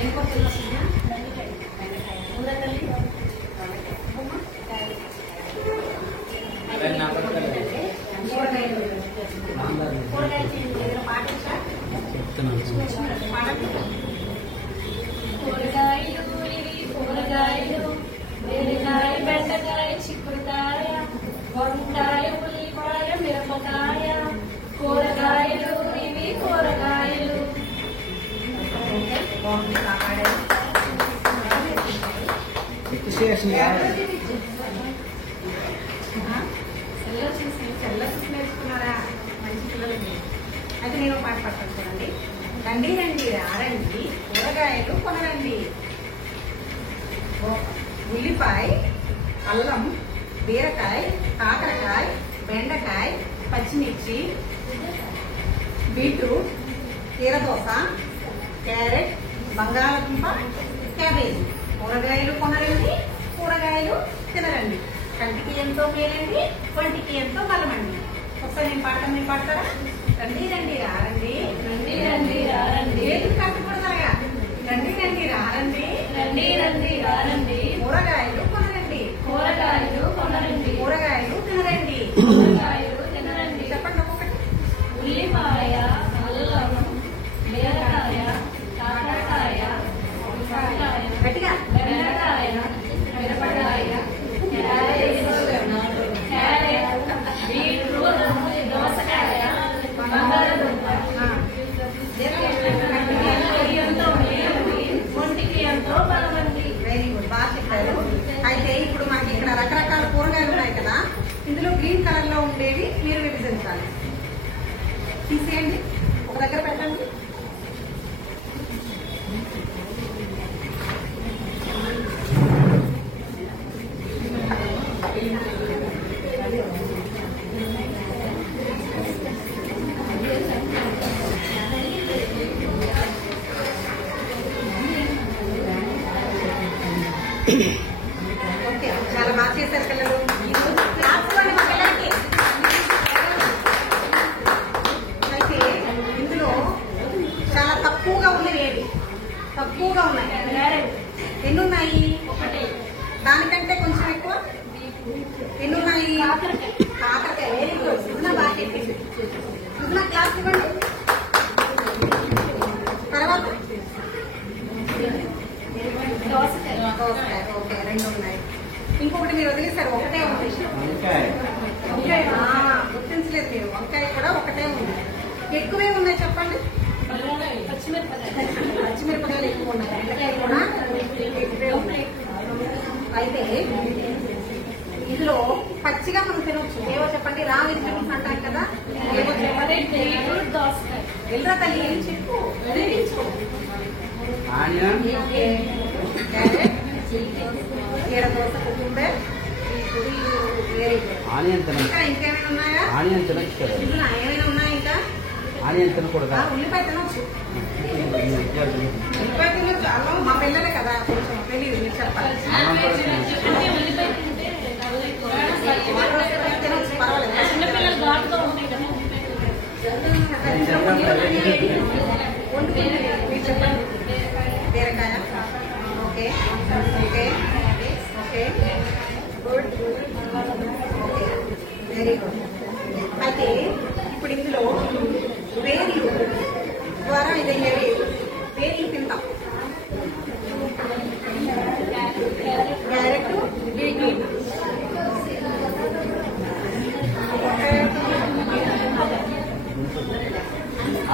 ఏం కొడుతున్నా కూరగాయలు కూరగాయలు బీరకాయ బెండకాయ చిక్కుడుకాయ వంకాయ ఉల్లిపాయ మిరపకాయ కూరగాయలు ఇవి కూరగాయలు. నేర్చుకున్నారా? మంచి పిల్లలు. అయితే నేను పాట పడతాను చూడండి. రండి రండి రారండి కూరగాయలు కొనరండి. ఉల్లిపాయ, అల్లం, బీరకాయ, కాకరకాయ, బెండకాయ, పచ్చిమిర్చి, బీట్రూట్, కీరదోస, క్యారెట్, బంగాళదుంప, క్యాబేజీ. కూరగాయలు కొనరండి, కూరగాయలు తినరండి. కంటికి ఎంతో మేలండి, వంటికి ఎంతో బలమండి. ఒకసారి నేను పాడతాను, మీరు పాడతారా? రండి రండి రారండి, రండి రండి రారండి, ఏది కాకపోతారా? రండి రండి రారండి, రండి రండి రారండి కూరగాయలు కొనరండి, కూరగాయలు కొనరండి, కూరగాయలు తినరండి. కూరగాయలు తినరండి. చెప్పండి ఒక్కొక్కటి. ఉల్లిపాయ, అల్లం, బీరకాయ, కాకరకాయ, వంకాయ, గట్టిగా. బెండకాయ, మిరపకాయ, క్యారెట్, బీట్రూట్, దోసకాయ, బంగాళదుంప. కంటికి ఎంతో మేలండి, ఒంటికి ఎంతో బలమండి. వెరీ గుడ్, బాగా చెప్పారు. అయితే ఇప్పుడు మనకి ఇక్కడ రకరకాల కూరగాయలు ఉన్నాయి కదా, ఇందులో గ్రీన్ కలర్ లో ఉండేవి మీరు విభజించాలి. తీసేయండి, ఒక దగ్గర పెట్టండి. ఓకే, చాలా బాగా చేశారు పిల్లలు. రాసుకోండి మా పిల్లలకి. అయితే ఇందులో చాలా తక్కువగా ఉన్నవి ఏవి? తక్కువగా ఉన్నాయి. ఎన్ని ఉన్నాయి? ఒకటి. దానికంటే కొంచెం ఎక్కువ ఎన్ని ఉన్నాయి? కాకరకాయ. వెరీ గుడ్, సున్నా బాగా చెప్పింది. సున్నా క్లాస్ ఇవ్వండి. తర్వాత దోసకాయ. దోసకాయ. ఓకే, రెండు ఉన్నాయి. ఇంకొకటి మీరు వదిలేశారు, ఒకటే ఉంది. వంకాయ. గుర్తించలేదు మీరు. వంకాయ కూడా ఒకటే ఉంది. ఎక్కువే ఉన్నాయి చెప్పండి. పచ్చిమిరపకాయలు ఎక్కువ ఉన్నాయి. బెండకాయ కూడా ఎక్కువే ఉన్నాయి. అయితే ఇందులో పచ్చిగా మనం తినవచ్చు. ఏవో చెప్పండి, రా వెజిటబుల్స్ అంటారు కదా, ఏవో చెప్పండి. బీట్రూట్, దోసకాయ. వెళ్ళరా తల్లి, ఏం చెప్పు. కీరదోస, కుకుంబర్. Very good. ఇంకా ఇంకేమైనా ఉన్నాయా? ఇందులో ఏమైనా ఉన్నాయా? ఇంకా ఉల్లిపాయ తినొచ్చు. ఉల్లిపాయ తినొచ్చు. అల్లం మా పిల్లలే కదా, కొంచెం తెలియదు, మీరు చెప్పాలి. అంటే ఉల్లిపాయ తింటే తినొచ్చు, పర్వాలేదు. చిన్నపిల్లలు ఘాటుగా ఉంటాయి కదా. మీరు చెప్పండి. బీరకాయ. Okay okay okay, good. Okay, very good. అయితే ఇప్పుడు ఇందులో వేర్లు ద్వారా ఇదయ్యేవి వేర్లు తింటాం. Carrot, beetroot.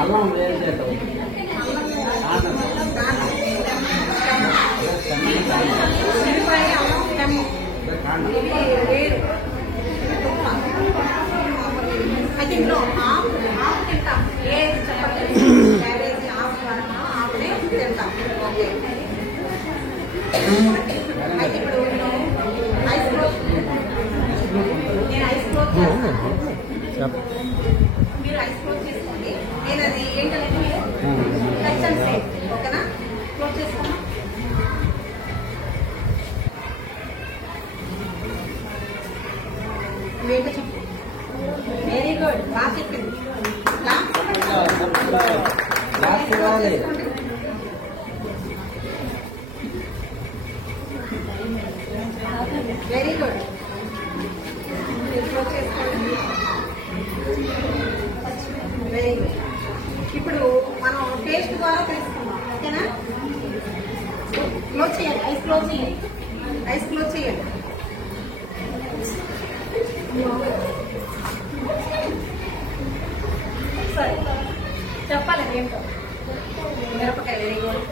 అల్లం వేరు చేద్దాం. ఉల్లిపాయ, అల్లం, లెమన్. ఇది వేరు. అయితే ఇందులో ఆకు తింటాం. ఏది చెప్పండి? క్యాబేజీ ఆకు, ఆకునే తింటాం. ఓకే. అయితే ఇప్పుడు ఐస్ క్లోజ్. నేను ఐస్ క్లోజ్ చేస్తాను. మీరు ఐస్ క్లోజ్ చేసుకోండి. నేను అది ఏంటంటే మీరు టచ్ అండ్ సేవ్. ఓకేనా? క్లోజ్ చేసుకోండి. ఏంటో చెప్పు. వెరీ గుడ్, బాగా చెప్పింది. టేస్ట్ ద్వారా తెలుసుకుందాం. ఓకేనా? క్లోజ్ చేయండి. ఐస్ క్లోజ్ చేయండి. ఐస్ క్లోజ్ చేయండి. సరే చెప్పాలి ఏంటో. మిరపకాయ వెరీ గుడ్.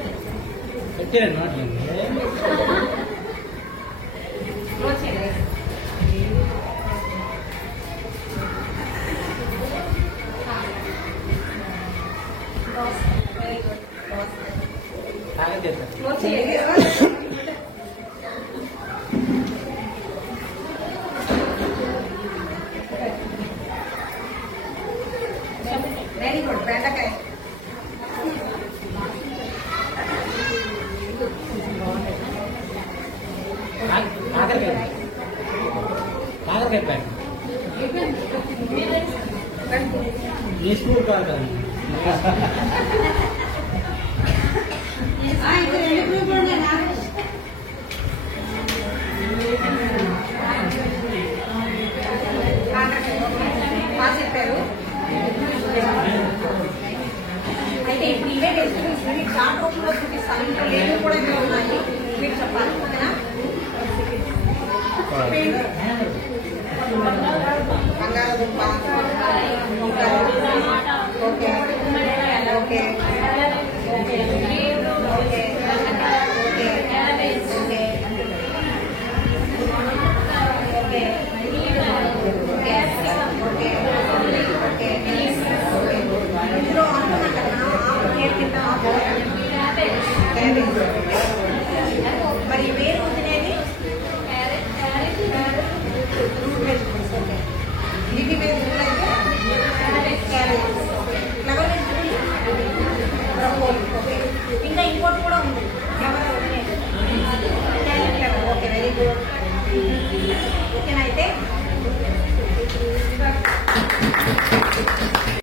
క్లోజ్ చేయండి. Very good. క్లోజ్ చేయండి. Very good. బెండకాయ. కాకరకాయ ప్యాక్ ఈ స్కూల్ కాదు కదా. ఇంకా 2 గ్రూపులు ఉన్నాయా? బాగా చెప్పారు. అయితే ఇప్పుడు ఇవే వెజిటబుల్స్ మీకు చాట్ రూపంలో చూపిస్తాను. ఇంకా లేవు కూడా ఇంకా ఉన్నాయి. మీరు చెప్పాలి. ఓకేనా? బంగాళదుంప, ఓకే ఓకే ఇందులో అంటున్నాం కదా, ఆకు కేర్ తింటాం.